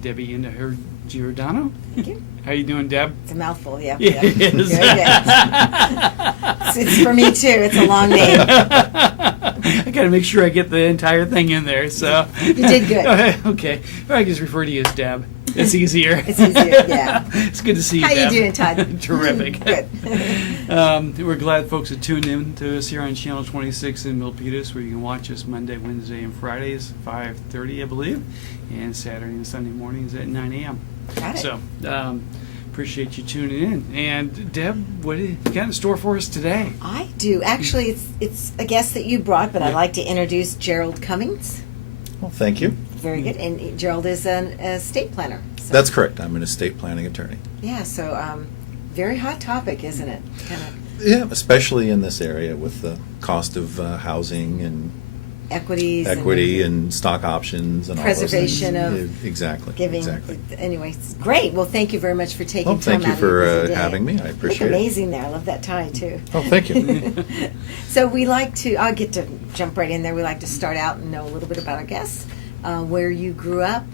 Debbie into her Giordano. Thank you. How you doing, Deb? It's a mouthful, yeah. Yeah, it is. It's for me too. It's a long name. I got to make sure I get the entire thing in there. So You did good. Okay, I can just refer to you as Deb. It's easier. It's easier, yeah. It's good to see you, How Deb. you doing, Todd? Terrific. Good. We're glad folks have tuned in to us here on Channel 26 in Milpitas, where you can watch us Monday, Wednesday, and Fridays, 5:30, I believe, and Saturday and Sunday mornings at 9 a.m. Got it. So, appreciate you tuning in. And Deb, what do you got in store for us today? I do. Actually, it's a guest that you brought, but I'd like to introduce Gerald Cummings. Well, thank you. Very good. And Gerald is an estate planner. So. That's correct. I'm an estate planning attorney. Yeah, so very hot topic, isn't it? Kind of Yeah, especially in this area with the cost of housing and equities. equity and stock options and preservation all those of things. Exactly. Giving. Exactly. Anyway, it's great. Well, thank you very much for taking Well, time thank you out of your for busy day. having me. I You appreciate look it. amazing there. I love that tie, too. Oh, thank you. So we like to, I'll get to jump right in there. We like to start out and know a little bit about our guests, where you grew up,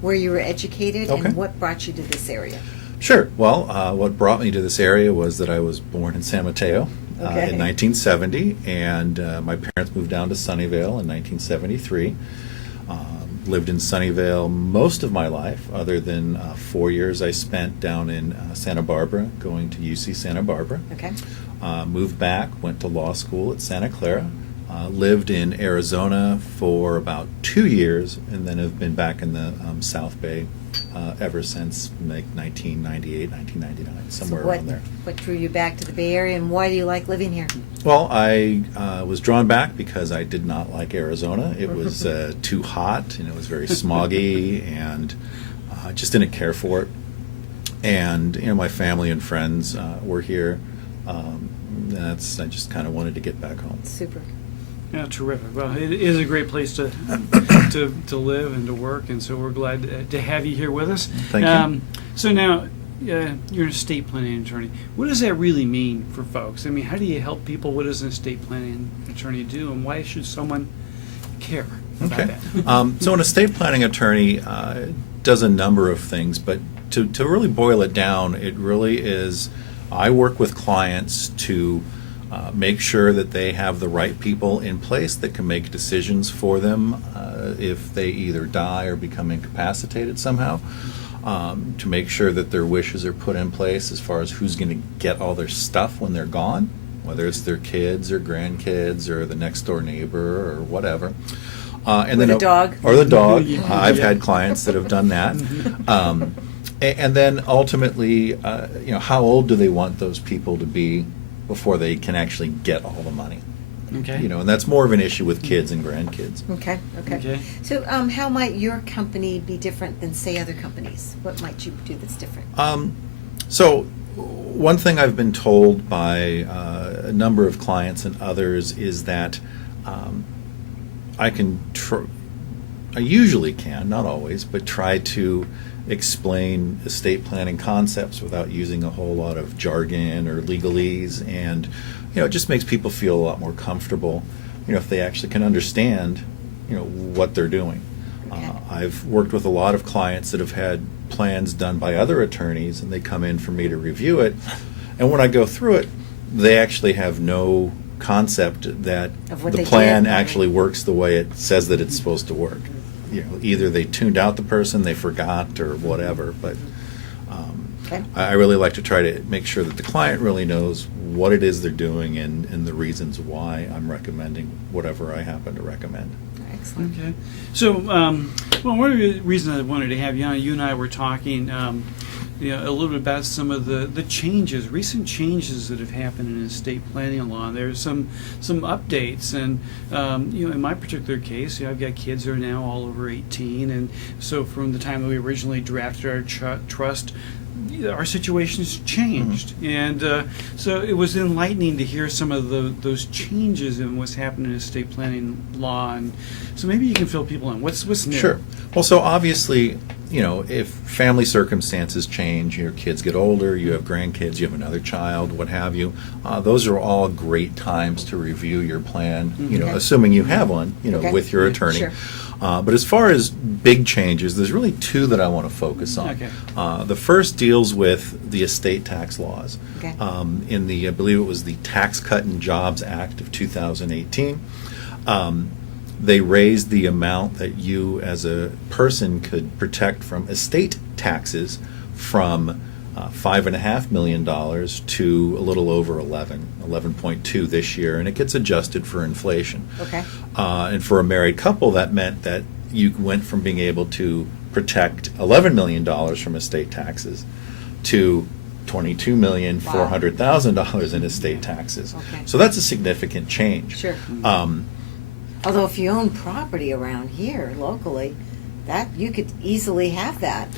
where you were educated, Okay. and what brought you to this area. Sure. Well, what brought me to this area was that I was born in San Mateo Okay. in 1970, and my parents moved down to Sunnyvale in 1973. Lived in Sunnyvale most of my life, other than 4 years I spent down in Santa Barbara, going to UC Santa Barbara. Okay. Moved back, went to law school at Santa Clara. Lived in Arizona for about 2 years, and then have been back in the South Bay ever since, like 1998, 1999, somewhere so around there. What drew you back to the Bay Area, and why do you like living here? Well, I was drawn back because I did not like Arizona. It was too hot, and it was very smoggy, and I just didn't care for it. And my family and friends were here. I just kind of wanted to get back home. Super. Yeah, terrific. Well, it is a great place to live and to work, and so we're glad to have you here with us. Thank you. So now, you're an estate planning attorney. What does that really mean for folks? I mean, how do you help people? What does an estate planning attorney do, and why should someone care about Okay. that? So an estate planning attorney does a number of things, but to really boil it down, it really is, I work with clients to make sure that they have the right people in place that can make decisions for them if they either die or become incapacitated somehow. To make sure that their wishes are put in place as far as who's going to get all their stuff when they're gone, whether it's their kids or grandkids or the next door neighbor or whatever. And Or then the dog. Or the dog. Yeah. I've had clients that have done that. And then ultimately, how old do they want those people to be before they can actually get all the money? Okay. And that's more of an issue with kids and grandkids. Okay. Okay. So how might your company be different than, say, other companies? What might you do that's different? So one thing I've been told by a number of clients and others is that I usually can, not always, but try to explain estate planning concepts without using a whole lot of jargon or legalese, and it just makes people feel a lot more comfortable if they actually can understand what they're doing. Okay. I've worked with a lot of clients that have had plans done by other attorneys, and they come in for me to review it, and when I go through it, they actually have no concept that Of what the they plan did. actually works the way it says that it's supposed to work. Either they tuned out the person, they forgot, or whatever. But Okay. I really like to try to make sure that the client really knows what it is they're doing and the reasons why I'm recommending whatever I happen to recommend. Excellent. Okay. So, one of the reasons I wanted to have you on, you and I were talking a little bit about some of the changes, recent changes that have happened in estate planning law. There's some updates, and in my particular case, I've got kids who are now all over 18, and so from the time that we originally drafted our trust, our situation's changed, and so it was enlightening to hear some of those changes in what's happening in estate planning law, and so maybe you can fill people in. What's new? Sure. Well, so obviously, if family circumstances change, your kids get older, you have grandkids, you have another child, what have you, those are all great times to review your plan, Okay. assuming you have one, Okay. with your Yeah, attorney. sure. But as far as big changes, there's really two that I want to focus on. Okay. The first deals with the estate tax laws. Okay. In the, I believe it was the Tax Cut and Jobs Act of 2018. They raised the amount that you as a person could protect from estate taxes from $5.5 million to a little over 11.2 this year, and it gets adjusted for inflation. Okay. And for a married couple, that meant that you went from being able to protect $11 million from estate taxes to $22,400,000 in estate taxes. Okay. So that's a significant change. Sure. Although if you own property around here locally, that you could easily have that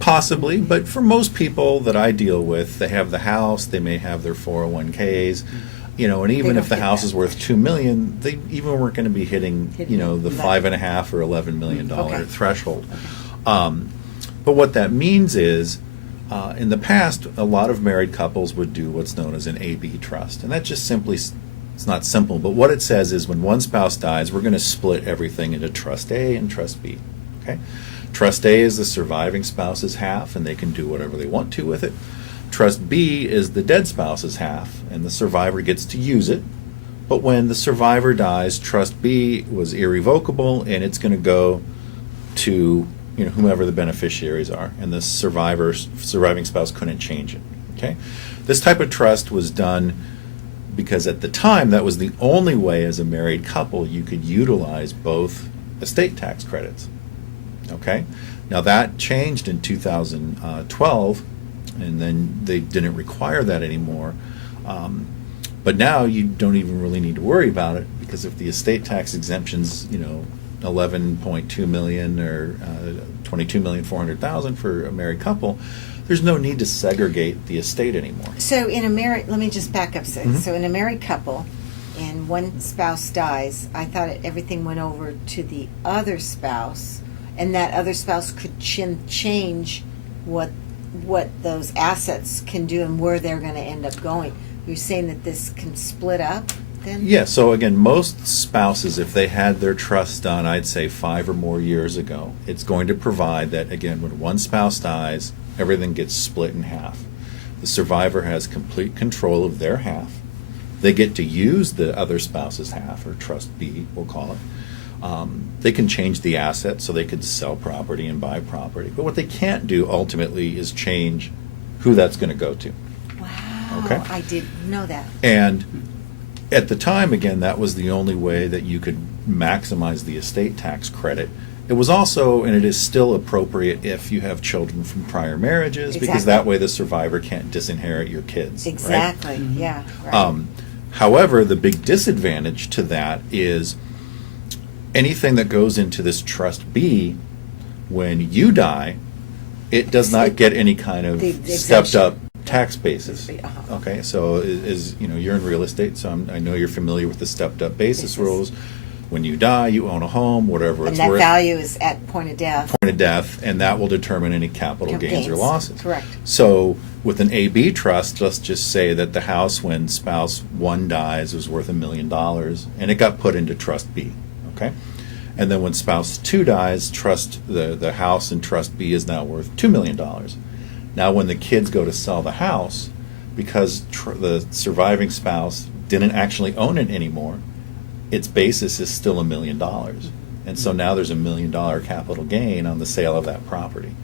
Possibly, but for most people that I deal with, they have the house, they may have their 401ks, and even don't if the get house that. is worth $2 million, they even weren't going to be hitting, the that. $5.5 or $11 million Okay. threshold. But what that means is, in the past, a lot of married couples would do what's known as an A/B trust, and that just simply, it's not simple, but what it says is when one spouse dies, we're going to split everything into Trust A and Trust B. Okay? Trust A is the surviving spouse's half, and they can do whatever they want to with it. Trust B is the dead spouse's half, and the survivor gets to use it. But when the survivor dies, Trust B was irrevocable, and it's going to go to whomever the beneficiaries are, and the surviving spouse couldn't change it. Okay? This type of trust was done because at the time that was the only way as a married couple you could utilize both estate tax credits. Okay? Now that changed in 2012, and then they didn't require that anymore. But now you don't even really need to worry about it, because if the estate tax exemption's, $11.2 million or $22,400,000 for a married couple, there's no need to segregate the estate anymore. So in a married, let me just back up a second. So in a married couple, and one spouse dies, I thought everything went over to the other spouse, and that other spouse could change what those assets can do and where they're going to end up going. You're saying that this can split up then? Yeah, so again, most spouses, if they had their trust done, I'd say 5 or more years ago, it's going to provide that, again, when one spouse dies, everything gets split in half. The survivor has complete control of their half. They get to use the other spouse's half, or Trust B, we'll call it. They can change the assets, so they could sell property and buy property. But what they can't do ultimately is change who that's going to go to. Wow, Okay. I didn't know that. And at the time, again, that was the only way that you could maximize the estate tax credit. It was also, and it is still appropriate if you have children from prior marriages, because Exactly. that way the survivor can't disinherit your kids. Right? Exactly, yeah. Right. However, the big disadvantage to that is anything that goes into this Trust B, when you die, it does not get any kind of The exemption. stepped up tax basis. Uh-huh. Okay, so as you're in real estate, so I know you're familiar with the stepped up basis rules. When you die, you own a home, whatever And it's that worth. value is at point of death. Point of death, and that will determine any capital gains or losses. Correct. So with an AB trust, let's just say that the house, when spouse 1 dies, was worth $1 million, and it got put into Trust B. Okay, and then when spouse 2 dies, the house in Trust B is now worth $2 million. Now, when the kids go to sell the house, because the surviving spouse didn't actually own it anymore, its basis is still $1 million. And so now there's $1 million capital gain on the sale of that property.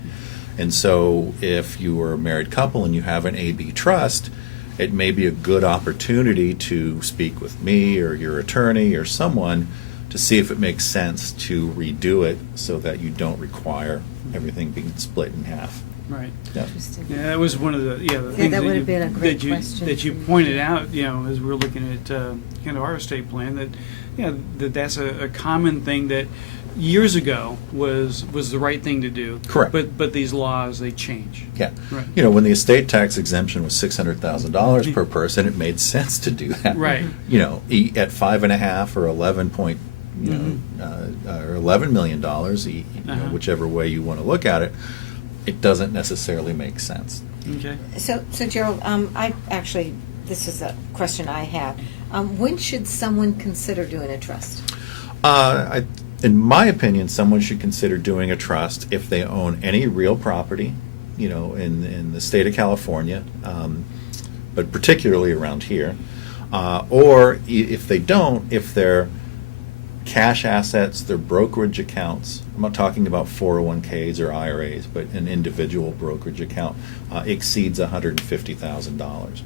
And so if you were a married couple and you have an AB trust, it may be a good opportunity to speak with me or your attorney or someone to see if it makes sense to redo it so that you don't require everything being split in half. Right. Yeah. Interesting. Yeah, that was one of the things that would have been a great that you question that you for you. pointed out. As we're looking at kind of our estate plan, that's a common thing that years ago was the right thing to do. Correct. But these laws, they change. Yeah. Right. When the estate tax exemption was $600,000 per person, it made sense to do that. Right. At 5.5 or 11 point, or $11 million, whichever way you want to look at it, it doesn't necessarily make sense. Okay. So Gerald, this is a question I had. When should someone consider doing a trust? in my opinion, someone should consider doing a trust if they own any real property, in the state of California, but particularly around here. Or if they don't, if their cash assets, their brokerage accounts, I'm not talking about 401ks or IRAs, but an individual brokerage account exceeds $150,000.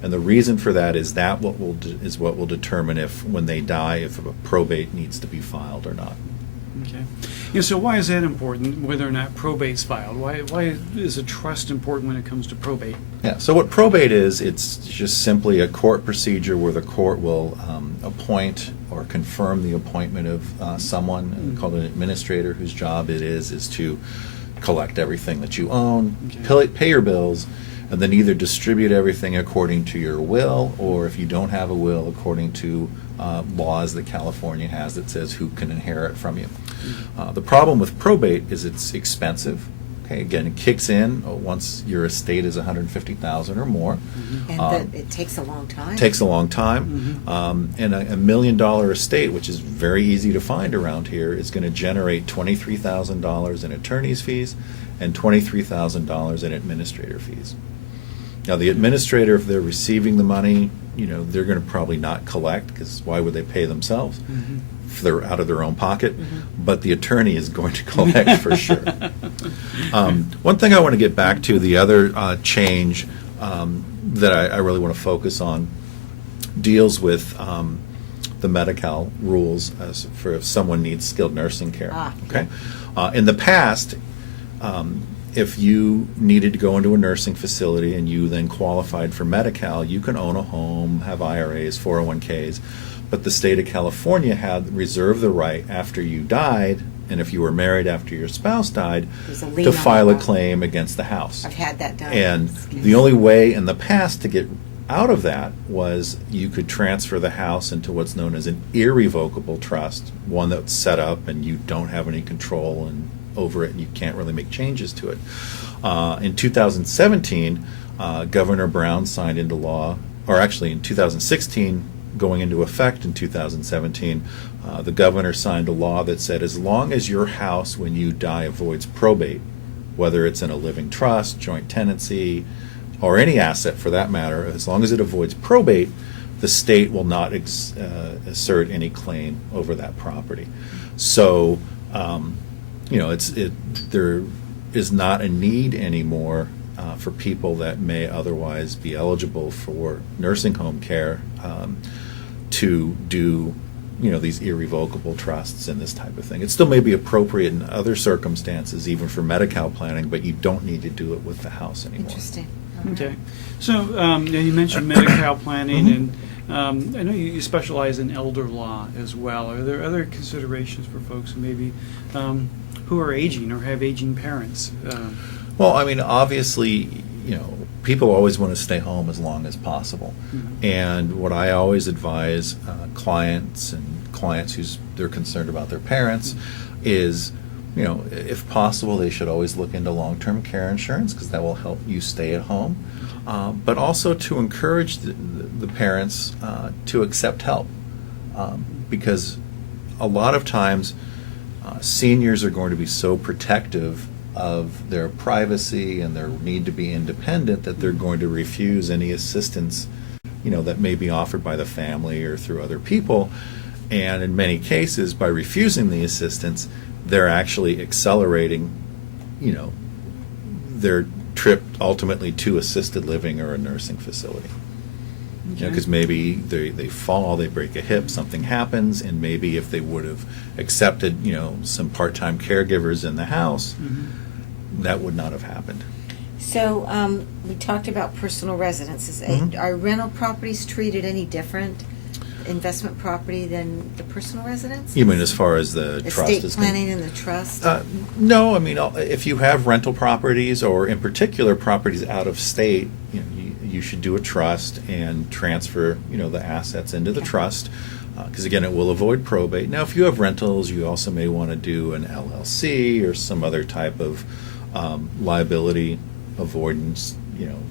And the reason for that is what will determine if, when they die, if a probate needs to be filed or not. Okay. So why is that important, whether or not probate's filed? Why is a trust important when it comes to probate? Yeah, so what probate is, it's just simply a court procedure where the court will appoint or confirm the appointment of someone called an administrator, whose job it is to collect everything that you own, pay your bills, and then either distribute everything according to your will, or if you don't have a will, according to laws that California has that says who can inherit from you. The problem with probate is it's expensive. Okay, again, it kicks in once your estate is $150,000 or more. And it takes a long time. Takes a long time. And a $1 million estate, which is very easy to find around here, is going to generate $23,000 in attorney's fees and $23,000 in administrator fees. Now, the administrator, if they're receiving the money, they're going to probably not collect, because why would they pay themselves if they're out of their own pocket? But the attorney is going to collect for sure. One thing I want to get back to, the other change that I really want to focus on, deals with the Medi-Cal rules as for if someone needs skilled nursing care. Okay, in the past, if you needed to go into a nursing facility and you then qualified for Medi-Cal, you can own a home, have IRAs, 401ks, but the state of California had reserved the right after you died, and if you were married after your spouse died, to file a claim against the house. I've had that done. And the only way in the past to get out of that was you could transfer the house into what's known as an irrevocable trust, one that's set up and you don't have any control over it, and you can't really make changes to it. In 2017, Governor Brown signed into law, or actually in 2016, going into effect in 2017, the governor signed a law that said as long as your house, when you die, avoids probate, whether it's in a living trust, joint tenancy, or any asset for that matter, as long as it avoids probate, the state will not assert any claim over that property. So, there is not a need anymore for people that may otherwise be eligible for nursing home care to do, these irrevocable trusts and this type of thing. It still may be appropriate in other circumstances, even for Medi-Cal planning, but you don't need to do it with the house anymore. Interesting. Okay. So you mentioned Medi-Cal planning, and I know you specialize in elder law as well. Are there other considerations for folks who maybe who are aging or have aging parents? Well, I mean, obviously, people always want to stay home as long as possible. And what I always advise clients who's they're concerned about their parents is, if possible, they should always look into long-term care insurance, because that will help you stay at home. But also to encourage the parents to accept help, because a lot of times seniors are going to be so protective of their privacy and their need to be independent that they're going to refuse any assistance, that may be offered by the family or through other people. And in many cases, by refusing the assistance, they're actually accelerating, their trip ultimately to assisted living or a nursing facility. Because maybe they fall, they break a hip, something happens, and maybe if they would have accepted, some part-time caregivers in the house, that would not have happened. So we talked about personal residences. Are rental properties treated any different, investment property, than the personal residence? You mean as far as the trust is estate planning and the trust? No, I mean, if you have rental properties, or in particular properties out of state, you should do a trust and transfer, the assets into the trust, because again, it will avoid probate. Now, if you have rentals, you also may want to do an LLC or some other type of liability avoidance,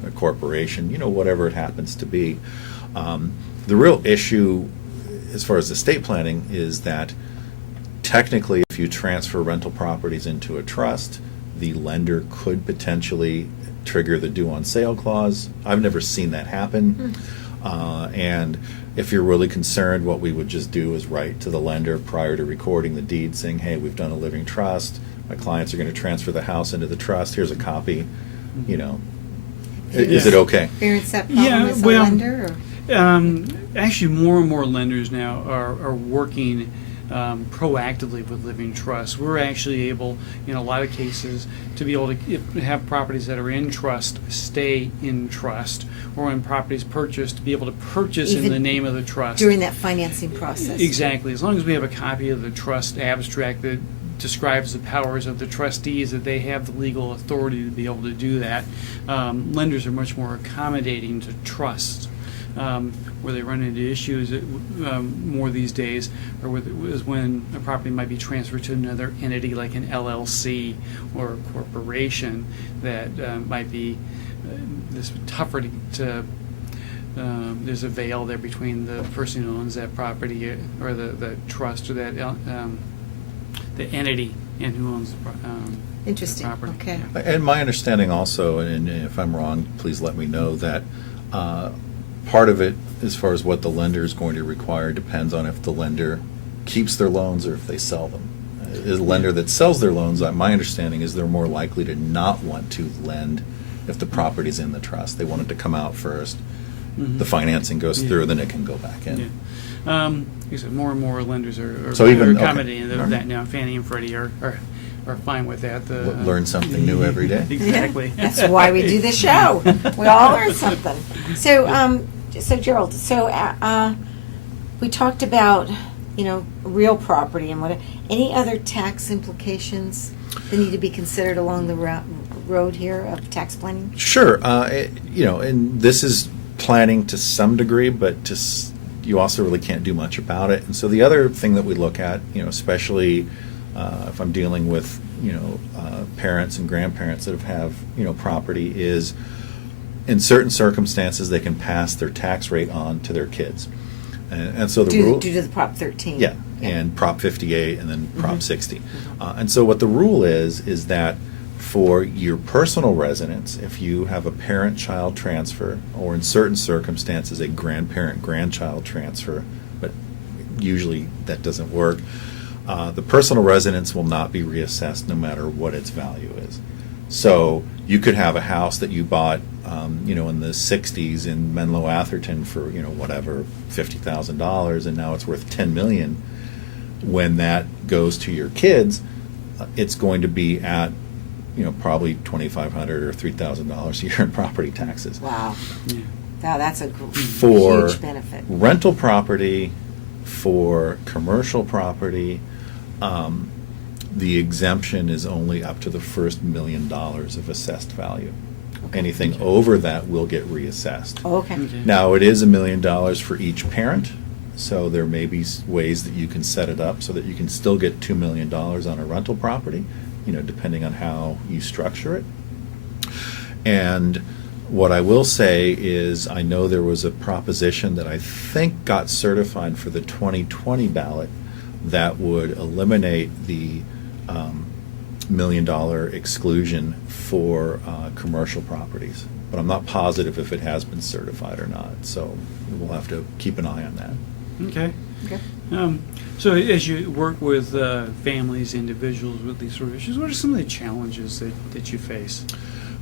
a corporation, whatever it happens to be. The real issue as far as estate planning is that technically, if you transfer rental properties into a trust, the lender could potentially trigger the due on sale clause. I've never seen that happen. And if you're really concerned, what we would just do is write to the lender prior to recording the deed saying, hey, we've done a living trust. My clients are going to transfer the house into the trust. Here's a copy. You know, is it okay? Experience that problem Yeah, as a well, lender? Or? Actually, more and more lenders now are working proactively with living trusts. We're actually able, in a lot of cases, to be able to have properties that are in trust stay in trust, or when properties purchased, to be able to purchase in Even the name of the trust. During that financing process. Exactly. As long as we have a copy of the trust abstract that describes the powers of the trustees, that they have the legal authority to be able to do that. Lenders are much more accommodating to trusts. Where they run into issues more these days, or is when a property might be transferred to another entity like an LLC or a corporation that might be this tougher to there's a veil there between the person who owns that property or the trust or that the entity and who owns the Interesting. property. Okay. And my understanding also, and if I'm wrong, please let me know, that part of it, as far as what the lender is going to require, depends on if the lender keeps their loans or if they sell them. A lender that sells their loans, my understanding is they're more likely to not want to lend if the property's in the trust. They want it to come out first. Mhm. The financing goes Yeah. through, then it can go back in. Yeah. Like I said, more and more lenders are So even- okay. accommodating All right. that now. Fannie and Freddie are fine with that. Learn something new every day. Exactly. That's why we do the show. We all learn something. So Gerald, we talked about, real property and what. Any other tax implications that need to be considered along the road here of tax planning? Sure. And this is planning to some degree, but you also really can't do much about it. And so the other thing that we look at, especially if I'm dealing with, parents and grandparents that have property, is in certain circumstances they can pass their tax rate on to their kids. And so the rule... Due to the Prop 13. Yeah, and Prop 58 and then Prop 60. And so what the rule is that for your personal residence, if you have a parent-child transfer, or in certain circumstances a grandparent-grandchild transfer, but usually that doesn't work, the personal residence will not be reassessed no matter what its value is. So you could have a house that you bought, in the 60s in Menlo Atherton for, whatever, $50,000, and now it's worth $10 million. When that goes to your kids, it's going to be at, probably $2,500 or $3,000 a year in property taxes. Wow. Yeah. Wow, that's a For huge benefit. rental property, for commercial property, the exemption is only up to the first $1 million of assessed value. Anything over that will get reassessed. Oh, okay. Okay. Now, it is $1 million for each parent, so there may be ways that you can set it up so that you can still get $2 million on a rental property, depending on how you structure it. And what I will say is, I know there was a proposition that I think got certified for the 2020 ballot that would eliminate the $1 million exclusion for commercial properties. But I'm not positive if it has been certified or not, so we'll have to keep an eye on that. Okay. Okay. So as you work with families, individuals with these sort of issues, what are some of the challenges that you face?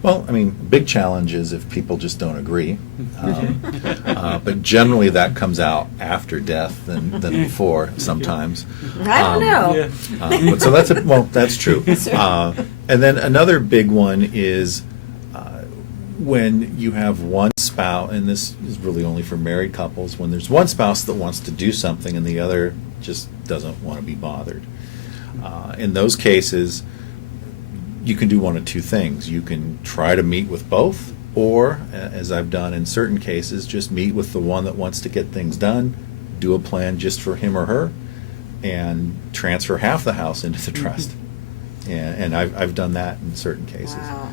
Well, big challenge is if people just don't agree. But generally that comes out after death than before sometimes. I don't know. Yeah. But so that's true. And then another big one is when you have one spouse, and this is really only for married couples, when there's one spouse that wants to do something and the other just doesn't want to be bothered. In those cases, you can do one of two things. You can try to meet with both, or, as I've done in certain cases, just meet with the one that wants to get things done, do a plan just for him or her, and transfer half the house into the trust. And I've done that in certain cases. Wow.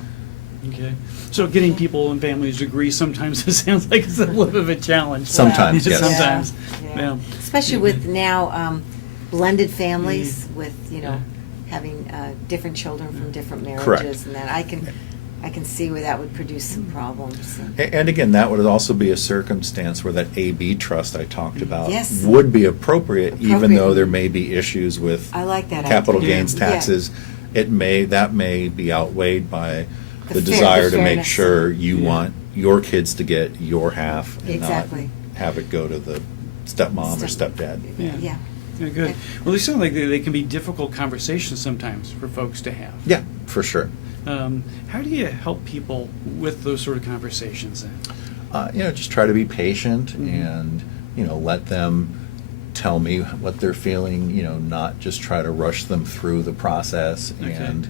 Okay. So getting people and families to agree sometimes it sounds like it's a little bit of a challenge. Sometimes, Yes. yes. Sometimes. Yeah. Yeah. Especially with now blended families with, Yeah. having different children from different marriages. Correct. And that I can see where that would produce some problems. And again, that would also be a circumstance where that A/B trust I talked about Yes. would be appropriate, even Appropriate. though there may be issues with I like that capital idea. gains Yeah. taxes. That may be outweighed by The the fair- desire the to make fairness. sure you Yeah. want your kids to get your half and Exactly. not have it go to the stepmom or stepdad. Yeah. Yeah. Yeah, good. Well, they sound like they can be difficult conversations sometimes for folks to have. Yeah, for sure. How do you help people with those sort of conversations then? Just try to be patient Mhm. and, let them tell me what they're feeling, not just try to rush them through the process Okay. and,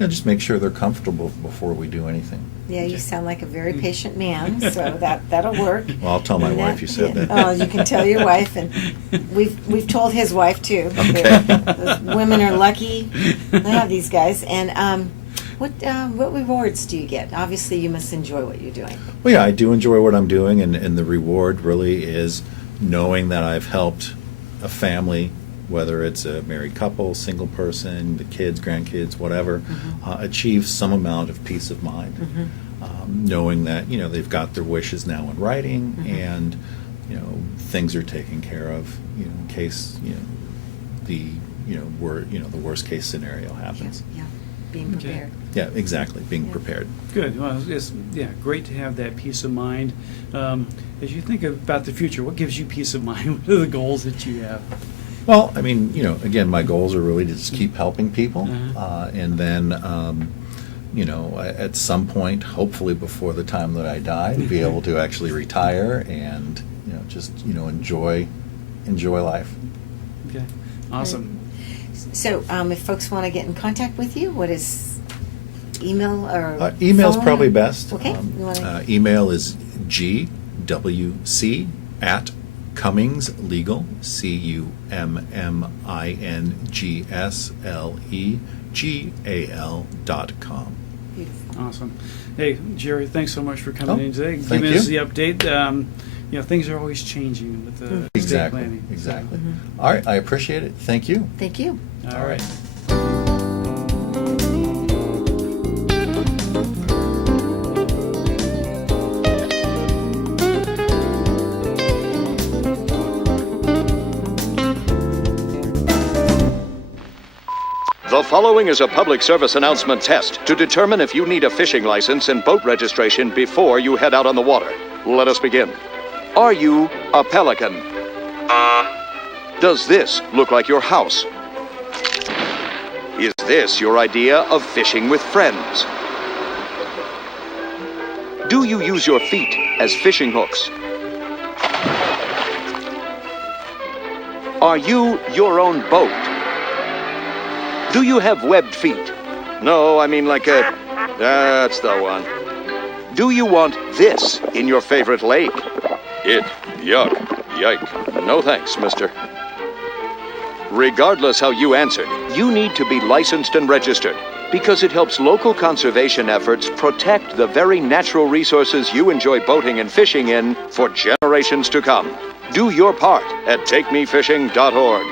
just make sure they're comfortable before we do anything. Yeah, you Okay. sound like a very patient man, so that'll work. Well, I'll tell my And wife you said that. Oh, you can tell your wife, and we've told his wife too. Okay. Those women are lucky they have these guys. And what rewards do you get? Obviously, you must enjoy what you're doing. Well, yeah, I do enjoy what I'm doing, and the reward really is knowing that I've helped a family, whether it's a married couple, single person, the kids, grandkids, whatever, achieve some amount of peace of mind. Knowing that they've got their wishes now in writing, and things are taken care of, in case the the worst case scenario happens. Yeah, being Okay. prepared. Yeah, exactly. Being Yeah. prepared. Good. Well, it's great to have that peace of mind. As you think about the future, what gives you peace of mind? What are the goals that you have? Well, I mean, again, my goals are really to just keep helping people, and then, at some point, hopefully before the time that I die, to be able to actually retire and, just, enjoy life. Okay. Awesome. So, if folks want to get in contact with you, what is email or Email's phone? probably best. Okay. You wanna- Email is GWC@CummingsLegal, CummingsLegal.com. Beautiful. Awesome. Hey, Jerry, thanks so much for coming Oh, in today. thank Giving us you. the update. Things are always changing with the estate Exactly, planning. exactly. Mhm. All right, I appreciate it. Thank you. Thank you. All right. The following is a public service announcement test to determine if you need a fishing license and boat registration before you head out on the water. Let us begin. Are you a pelican? Does this look like your house? Is this your idea of fishing with friends? Do you use your feet as fishing hooks? Are you your own boat? Do you have webbed feet? No, I mean like a... That's the one. Do you want this in your favorite lake? Yuck, yike. No thanks, mister. Regardless how you answered, you need to be licensed and registered because it helps local conservation efforts protect the very natural resources you enjoy boating and fishing in for generations to come. Do your part at takemefishing.org.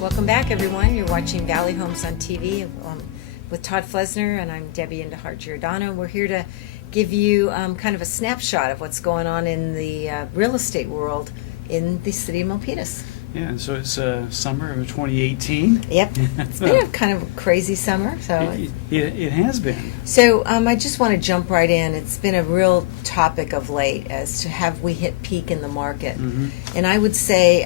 Welcome back, everyone. You're watching Valley Homes on TV with Todd Flesner, and I'm Debbie Giordano. We're here to give you kind of a snapshot of what's going on in the real estate world in the city of Milpitas. Yeah, and so it's summer of 2018. Yep, it's been a kind of a crazy summer. It has been. So I just want to jump right in. It's been a real topic of late as to have we hit peak in the market. Mhm. And I would say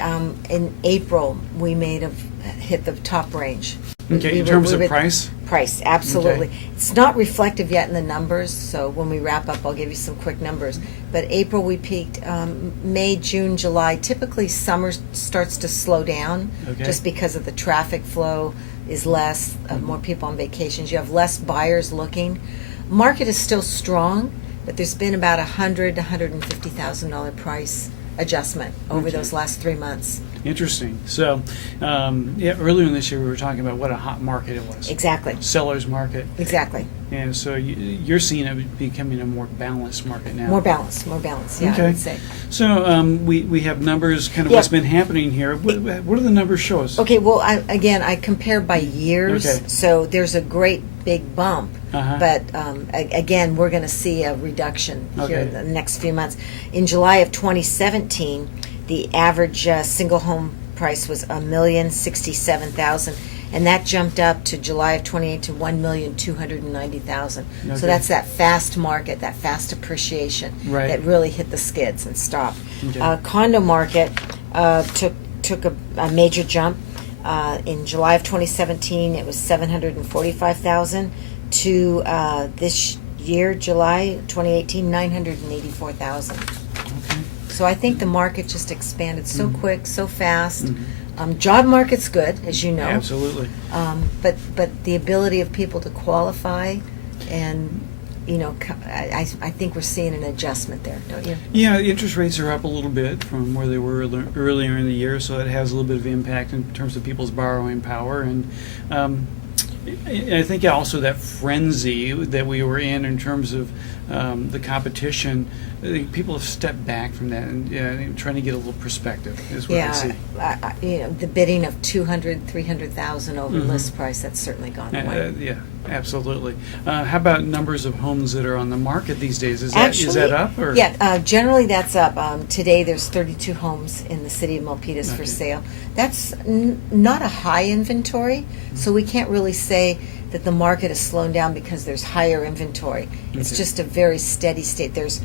in April we may have hit the top range. Okay, We in were- terms we of were- price? Price, absolutely. Okay. It's not reflective yet in the numbers, so when we wrap up, I'll give you some quick numbers. But April we peaked. May, June, July. Typically, summer starts to slow down Okay. just because of the traffic flow is less, more people on vacations. You have less buyers looking. Market is still strong, but there's been about $100,000 to $150,000 price adjustment over Okay. those last 3 months. Interesting. So, earlier in this year, we were talking about what a hot market it was. Exactly. Seller's market. Exactly. And so you're seeing it becoming a more balanced market now. More balance, yeah, I would say. So we have numbers, kind of Yeah. what's been happening here. What do the numbers show us? Okay, well, I compare by years, Okay. so there's a great big bump. Uh-huh. But again, we're going to see a reduction here Okay. in the next few months. In July of 2017, the average single home price was $1,067,000, and that jumped up to July of 28 to $1,290,000. Okay. So that's that fast market, that fast appreciation Right. that really hit the skids and stopped. Okay. Condo market took a major jump. In July of 2017, it was 745,000 to this year, July 2018, 984,000. Okay. So I think the market just expanded so Mm-hmm. quick, so fast. Job market's good, as you know. Absolutely. But the ability of people to qualify, and I think we're seeing an adjustment there, don't you? Yeah, interest rates are up a little bit from where they were earlier in the year, so that has a little bit of impact in terms of people's borrowing power. And I think also that frenzy that we were in terms of the competition, I think people have stepped back from that and trying to get a little perspective is what I see. The bidding of 200, 300,000 over list price, that's certainly gone away. Yeah, absolutely. How about numbers of homes that are on the market these days? Is Actually, that up? Or? Yeah, generally that's up. Today there's 32 homes in the city of Milpitas for Okay. sale. That's not a high inventory, so we can't really say that the market is slowing down because there's higher inventory. It's Okay. just a very steady state. There's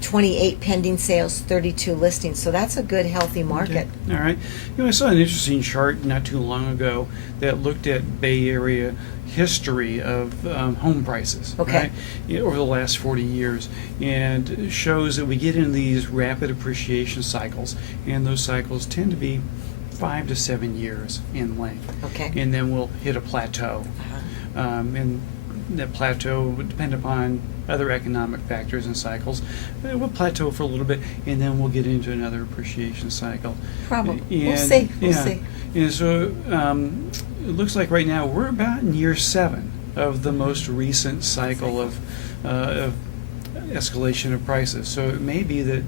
28 pending sales, 32 listings, so that's a good, healthy market. Okay. All right. I saw an interesting chart not too long ago that looked at Bay Area history of home prices. Okay. Right, over the last 40 years, and shows that we get into these rapid appreciation cycles, and those cycles tend to be 5 to 7 years in length. Okay. And then we'll hit a plateau. And that plateau would depend upon other economic factors and cycles. We'll plateau for a little bit, and then we'll get into another appreciation cycle. Probably. We'll And- see. We'll yeah. see. And so it looks like right now we're about in year 7 of the most recent cycle of escalation of prices. So it may be that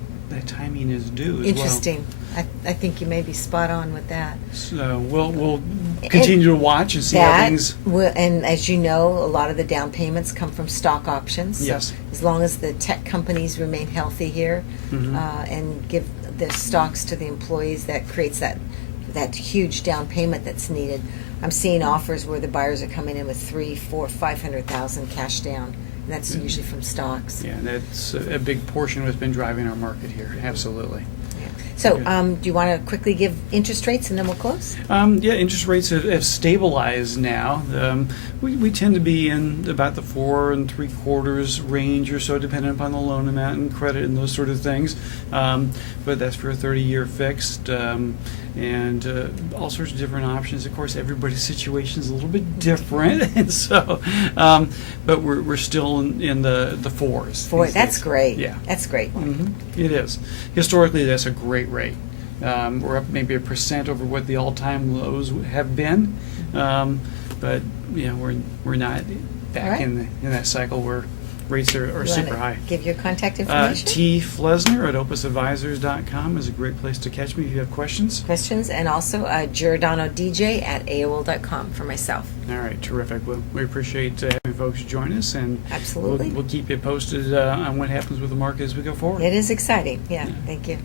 timing is due as Interesting. I think you may be spot on with that. well. So we'll continue to watch and see how things. And as you know, a lot of the down payments come from stock options. So Yes. as long as the tech companies remain healthy here Mhm. and give their stocks to the employees, that creates that huge down payment that's needed. I'm seeing offers where the buyers are coming in with 300, 400, 500,000 cash down, and that's usually from stocks. Yeah, that's a big portion of what's been driving our market here. Absolutely. So, Okay. do you want to quickly give interest rates and then we'll close? Yeah, interest rates have stabilized now. We tend to be in about the 4 3/4 range or so, depending upon the loan amount and credit and those sort of things. But that's for a 30-year fixed, and all sorts of different options. Of course, everybody's situation is a little bit different, and so, but we're still in the 4s. these That's days. great. Yeah. That's great. It is. Historically, that's a great rate. We're up maybe 1% over what the all-time lows have been, but we're not back All right. in that cycle where rates are You super wanna high. Give your contact information. T. Flesner at opusadvisors.com is a great place to catch me if you have questions. Questions, and also Giordano DJ at AOL.com for myself. All right, terrific. Well, we appreciate having folks join us, and Absolutely. we'll keep you posted on what happens with the market as we go forward. It is exciting. Yeah, thank you.